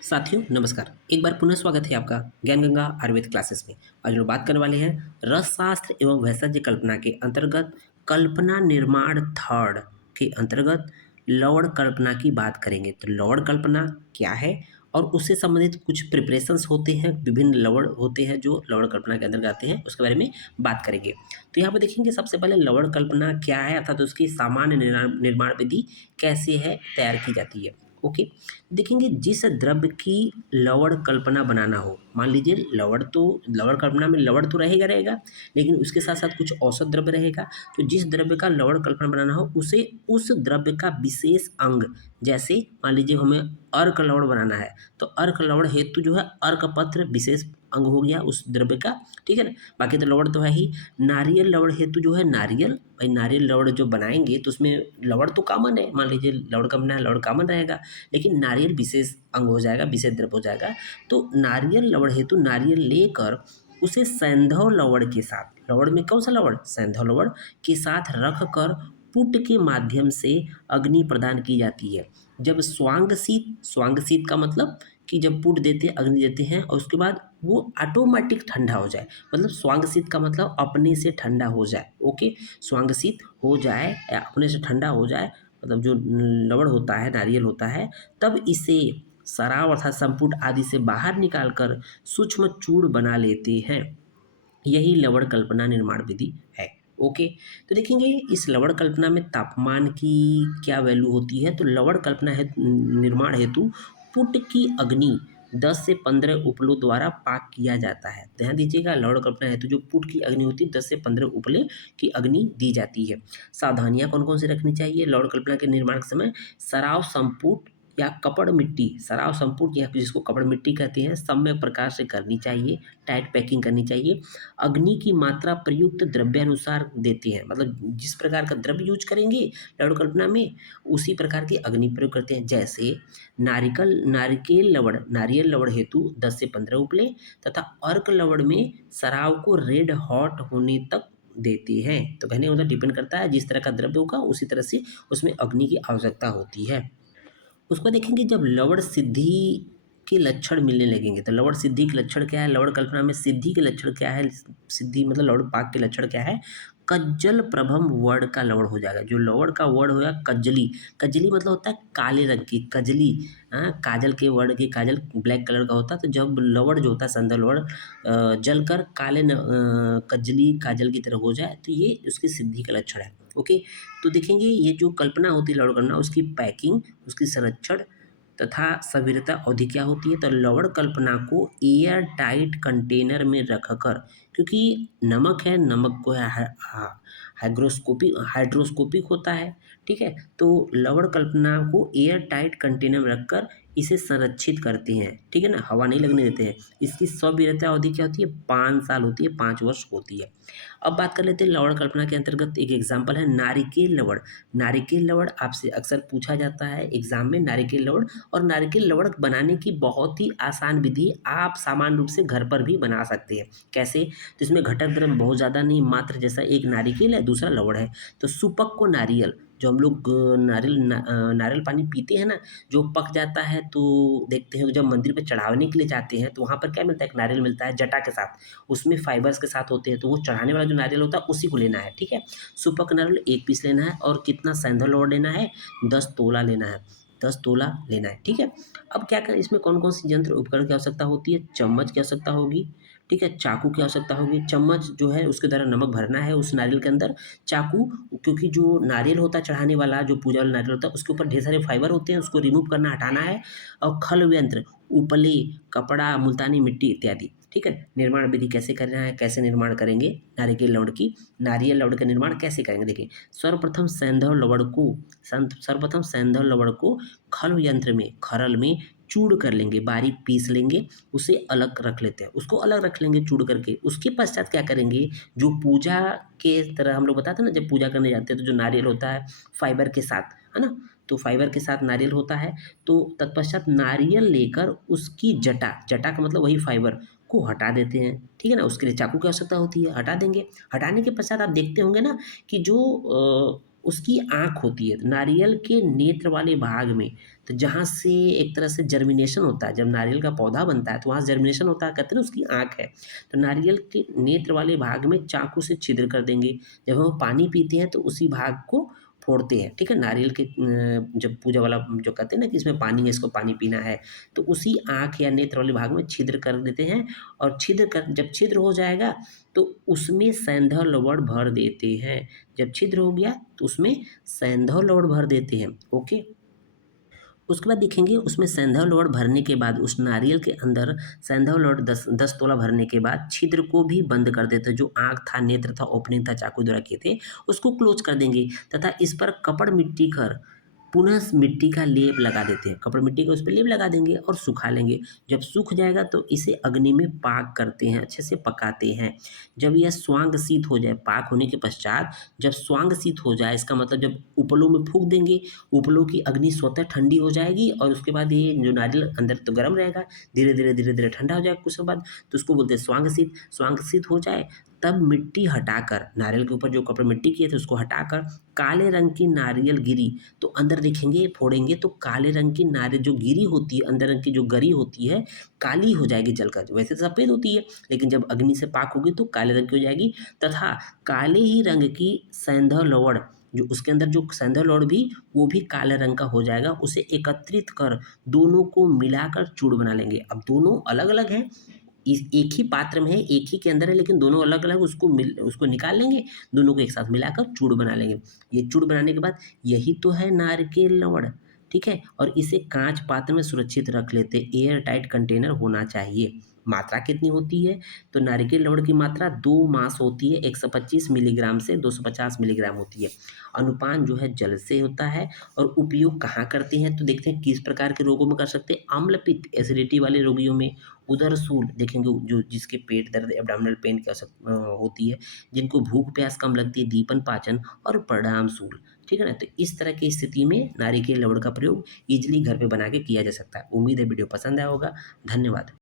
साथियों नमस्कार। एक बार पुनः स्वागत है आपका ज्ञान गंगा आयुर्वेद क्लासेस में। आज हम बात करने वाले हैं रसशास्त्र एवं वैषज्य कल्पना के अंतर्गत कल्पना निर्माण थर्ड के अंतर्गत लवण कल्पना की बात करेंगे। तो लवण कल्पना क्या है और उससे संबंधित कुछ प्रिपरेशंस होते हैं, विभिन्न लवण होते हैं जो लवण कल्पना के अंतर्गत आते हैं, उसके बारे में बात करेंगे। तो यहाँ पर देखेंगे सबसे पहले लवण कल्पना क्या है अर्थात उसकी सामान्य निर्माण विधि कैसे है तैयार की जाती है। ओके, देखेंगे जिस द्रव्य की लवण कल्पना बनाना हो, मान लीजिए लवण कल्पना में लवण तो रहेगा रहेगा, लेकिन उसके साथ साथ कुछ औसत द्रव्य रहेगा। तो जिस द्रव्य का लवण कल्पना बनाना हो उसे उस द्रव्य का विशेष अंग, जैसे मान लीजिए हमें अर्क लवण बनाना है, तो अर्क लवण हेतु जो है अर्क पत्र विशेष अंग हो गया उस द्रव्य का। ठीक है ना, बाकी तो लवण तो है ही। नारियल लवण हेतु जो है नारियल, भाई नारियल लवण जो बनाएंगे तो उसमें लवण तो कॉमन है, मान लीजिए लवण का बनाना है लवण कॉमन रहेगा, लेकिन नारियल विशेष अंग हो जाएगा, विशेष द्रव्य हो जाएगा। तो नारियल लवण हेतु नारियल लेकर उसे सैंधव लवण के साथ, लवण में कौन सा लवण, सैंधव लवण के साथ रख कर पुट के माध्यम से अग्नि प्रदान की जाती है। जब स्वांग शीत का मतलब कि जब पुट देते हैं, अग्नि देते हैं और उसके बाद वो ऑटोमेटिक ठंडा हो जाए, मतलब स्वांग शीत का मतलब अपने से ठंडा हो जाए। ओके, स्वांग शीत हो जाए या अपने से ठंडा हो जाए, मतलब जो लवण होता है, नारियल होता है, तब इसे सराव अर्थात संपुट आदि से बाहर निकालकर सूक्ष्म चूर्ण बना लेते हैं। यही लवण कल्पना निर्माण विधि है। ओके, तो देखेंगे इस लवण कल्पना में तापमान की क्या वैल्यू होती है। तो लवण कल्पना है निर्माण हेतु पुट की अग्नि 10 से 15 उपलों द्वारा पाक किया जाता है। ध्यान दीजिएगा, लवण कल्पना हेतु जो पुट की अग्नि होती है 10 से 15 उपले की अग्नि दी जाती है। सावधानियां कौन कौन सी रखनी चाहिए लवण कल्पना के निर्माण के समय। सराव संपुट या कपड़ मिट्टी, सराव संपुट या जिसको कपड़ मिट्टी कहते हैं, सम्यक प्रकार से करनी चाहिए, टाइट पैकिंग करनी चाहिए। अग्नि की मात्रा प्रयुक्त द्रव्यानुसार देते हैं, मतलब जिस प्रकार का द्रव्य यूज करेंगे लवण कल्पना में उसी प्रकार की अग्नि प्रयोग करते हैं। जैसे नारियल लवण हेतु 10 से 15 उपले तथा अर्क लवण में सराव को रेड हॉट होने तक देते हैं। तो कहने का मतलब डिपेंड करता है, जिस तरह का द्रव्य होगा उसी तरह से उसमें अग्नि की आवश्यकता होती है। उसको देखेंगे जब लवण सिद्धि के लक्षण मिलने लगेंगे। तो लवण सिद्धि के लक्षण क्या है, लवण कल्पना में सिद्धि के लक्षण क्या है, सिद्धि मतलब लवण पाक के लक्षण क्या है। कज्जल प्रभम वर्ण का लवण हो जाएगा। जो लवण का वर्ण होगा कज्जली, कज्जली मतलब होता है काले रंग की कजली। हाँ, काजल के वर्ण की काजल ब्लैक कलर का होता है। तो जब लवण जो होता है संदल लवण जलकर कजली काजल की तरह हो जाए तो ये उसकी सिद्धि का लक्षण है। ओके, तो देखेंगे ये जो कल्पना होती है लवण कल्पना, उसकी पैकिंग, उसकी संरक्षण तथा सभ्यता अवधि क्या होती है। तो लवण कल्पना को एयर टाइट कंटेनर में रखकर, क्योंकि नमक है, नमक को हाइड्रोस्कोपिक होता है। ठीक है, तो लवण कल्पना को एयर टाइट कंटेनर में रखकर इसे संरक्षित करते हैं। ठीक है ना, हवा नहीं लगने देते हैं। इसकी सभ्यता अवधि क्या होती है, 5 साल होती है, 5 वर्ष होती है। अब बात कर लेते हैं लवण कल्पना के अंतर्गत एक एग्जाम्पल है नारिकेल लवण। नारिकेल लवण आपसे अक्सर पूछा जाता है एग्जाम में, नारिकेल लवण। और नारिकेल लवण बनाने की बहुत ही आसान विधि, आप सामान्य रूप से घर पर भी बना सकते हैं। कैसे, तो इसमें घटक द्रव्य बहुत ज़्यादा नहीं, मात्र जैसा एक नारिकेल है दूसरा लवण है। तो सुपक को नारियल, जो हम लोग नारियल पानी पीते हैं ना, जो पक जाता है तो देखते हैं जब मंदिर पे चढ़ाने के लिए जाते हैं तो वहाँ पर क्या मिलता है, एक नारियल मिलता है जटा के साथ, उसमें फाइबर्स के साथ होते हैं, तो वो चढ़ाने वाला जो नारियल होता है उसी को लेना है। ठीक है, सुपक नारियल 1 पीस लेना है और कितना सैंधव लवण लेना है, 10 तोला लेना है, 10 तोला लेना है। ठीक है, अब क्या करें, इसमें कौन कौन सी यंत्र उपकरण की आवश्यकता होती है। चम्मच की आवश्यकता होगी, ठीक है, चाकू की आवश्यकता होगी। चम्मच जो है उसके द्वारा नमक भरना है उस नारियल के अंदर। चाकू, क्योंकि जो नारियल होता है चढ़ाने वाला, जो पूजा वाला नारियल होता है उसके ऊपर ढेर सारे फाइबर होते हैं, उसको रिमूव करना, हटाना है। और खल यंत्र, उपले, कपड़ा, मुल्तानी मिट्टी इत्यादि। ठीक है, निर्माण विधि कैसे करना है, कैसे निर्माण करेंगे नारियल लवण का निर्माण कैसे करेंगे। देखिए, सर्वप्रथम सैंधव लवण को खल यंत्र में, खरल में चूड़ कर लेंगे, बारीक पीस लेंगे, उसे अलग रख लेते हैं, उसको अलग रख लेंगे चूड़ करके। उसके पश्चात क्या करेंगे, जो पूजा के तरह हम लोग बताते हैं ना, जब पूजा करने जाते हैं तो जो नारियल होता है फाइबर के साथ, है ना, तो फाइबर के साथ नारियल होता है। तो तत्पश्चात नारियल लेकर उसकी जटा, जटा का मतलब वही फाइबर को हटा देते हैं। ठीक है ना, उसके लिए चाकू की आवश्यकता होती है, हटा देंगे। हटाने के पश्चात आप देखते होंगे ना कि जो उसकी आँख होती है। तो नारियल के नेत्र वाले भाग में, तो जहाँ से एक तरह से जर्मिनेशन होता है, जब नारियल का पौधा बनता है तो वहाँ जर्मिनेशन होता है, कहते हैं ना उसकी आँख है। तो नारियल के नेत्र वाले भाग में चाकू से छिद्र कर देंगे। जब हम पानी पीते हैं तो उसी भाग को फोड़ते हैं, ठीक है? नारियल के जब पूजा वाला जो कहते हैं ना कि इसमें पानी है, इसको पानी पीना है, तो उसी आँख या नेत्र वाले भाग में छिद्र कर देते हैं। और जब छिद्र हो जाएगा तो उसमें सेंधा लवण भर देते हैं। जब छिद्र हो गया तो उसमें सेंधा लवण भर देते हैं। ओके। उसके बाद देखेंगे उसमें सेंधा लौड़ भरने के बाद उस नारियल के अंदर सेंधा लौड़ 10 तोला भरने के बाद छिद्र को भी बंद कर देते हैं। जो आँख था, नेत्र था, ओपनिंग था चाकू द्वारा किए थे, उसको क्लोज कर देंगे तथा इस पर कपड़ मिट्टी कर पुनः मिट्टी का लेप लगा देते हैं। कपड़ मिट्टी का उस पे लेप लगा देंगे और सुखा लेंगे। जब सूख जाएगा तो इसे अग्नि में पाक करते हैं, अच्छे से पकाते हैं। जब यह स्वांगशीत हो जाए, पाक होने के पश्चात जब स्वांगशीत हो जाए, इसका मतलब जब उपलों में फूँक देंगे, उपलों की अग्नि स्वतः ठंडी हो जाएगी और उसके बाद ये जो नारियल अंदर तो गर्म रहेगा, धीरे-धीरे ठंडा हो जाएगा कुछ समय बाद, तो उसको बोलते हैं स्वांगशीत। स्वांगशीत हो जाए तब मिट्टी हटाकर, नारियल के ऊपर जो कपड़े मिट्टी किए थे उसको हटाकर काले रंग की नारियल गिरी, तो अंदर देखेंगे फोड़ेंगे तो काले रंग की नारियल जो गिरी होती है, अंदर रंग की जो गरी होती है, काली हो जाएगी जलकर। वैसे तो सफ़ेद होती है, लेकिन जब अग्नि से पाक होगी तो काले रंग की हो जाएगी। तथा काले ही रंग की सेंधा लवण, जो उसके अंदर जो सेंधा लौड़ भी, वो भी काले रंग का हो जाएगा। उसे एकत्रित कर दोनों को मिलाकर चूड़ बना लेंगे। अब दोनों अलग-अलग हैं, इस एक ही पात्र में है, एक ही के अंदर है, लेकिन दोनों अलग-अलग, उसको निकाल लेंगे, दोनों को एक साथ मिलाकर चूड़ बना लेंगे। ये चूड़ बनाने के बाद यही तो है नारिकेल लवण, ठीक है? और इसे काँच पात्र में सुरक्षित रख लेते, एयर टाइट कंटेनर होना चाहिए। मात्रा कितनी होती है? तो नारिकेल लवण की मात्रा 2 मास होती है, 125 मिलीग्राम से 250 मिलीग्राम होती है। अनुपान जो है जल से होता है। और उपयोग कहाँ करते हैं? तो देखते हैं किस प्रकार के रोगों में कर सकते हैं। अम्ल पित्त एसिडिटी वाले रोगियों में, उदरसूल देखेंगे जो जिसके पेट दर्द एब्डोमिनल पेन की होती है, जिनको भूख प्यास कम लगती है, दीपन पाचन और परिणामसूल, ठीक है ना? तो इस तरह की स्थिति में नारिकेल लवण का प्रयोग ईज़िली घर पे बना के किया जा सकता है। उम्मीद है वीडियो पसंद आया होगा। धन्यवाद।